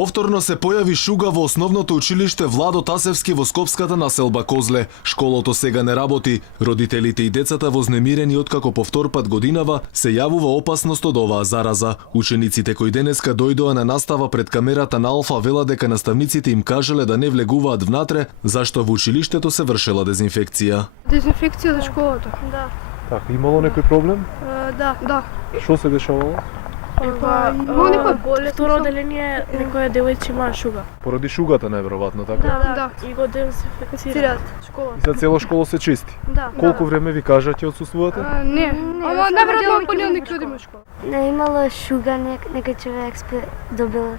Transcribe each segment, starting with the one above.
Повторно се појави шуга во основното училиште Владо Тасевски во скопската населба Козле. Школото сега не работи. Родителите и децата вознемирени откако по втор пат годинава се јавува опасност од оваа зараза. Учениците кои денеска дојдоа на настава пред камерата на Алфа велат дека наставниците им кажале да не влегуваат внатре, зашто во училиштето се вршела дезинфекција. Дезинфекција за школата. Да. Така, имало некој проблем? Да. Што се дешавало? Имало некоја болест. Второ отделение некоја девојче има шуга. Поради шугата најверојатно, така? Да. И го дезинфекцираат школа. И за цело школа се чисти. Да. Колку време ви кажа ќе отсуствувате? Не, ама најверојатно понеделник ќе одиме школа. Не имало шуга, нека човек спе добил.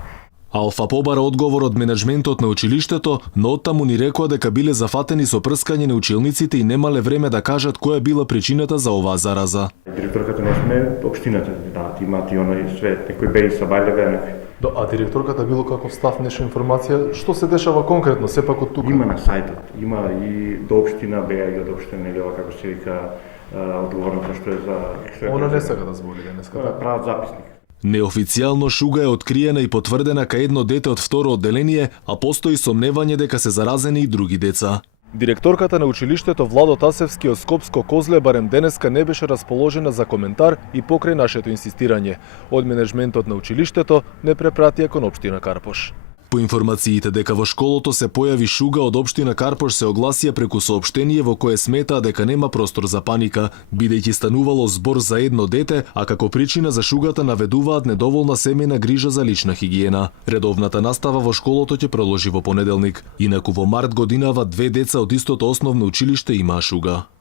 Алфа побара одговор од менеджментот на училиштето, но оттаму ни рекоа дека биле зафатени со прскање на училниците и немале време да кажат која била причината за оваа зараза. Директорката не сме општината, да, имаат и оној све, некој беј са бајлеве, некој. А директорката било каков став, нешто информација, што се дешава конкретно, сепак од тука? Има на сајтот, има и до општина, беа и од општина, или ова како се вика, одговорното што е за... Она не сака да збори денеска, така? Прават записник. Неофицијално шуга е откриена и потврдена кај едно дете од второ одделение, а постои сомневање дека се заразени и други деца. Директорката на училиштето Владо Тасевски од Скопско Козле барем денеска не беше расположена за коментар и покрај нашето инсистирање. Од менеджментот на училиштето не препратија кон општина Карпош. По информациите дека во школото се појави шуга од општина Карпош се огласија преку соопштение во кое сметаа дека нема простор за паника, бидејќи станувало збор за едно дете, а како причина за шугата наведуваат недоволна семејна грижа за лична хигиена. Редовната настава во школото ќе продолжи во понеделник. Инаку во март годинава 2 деца од истото основно училиште имаа шуга.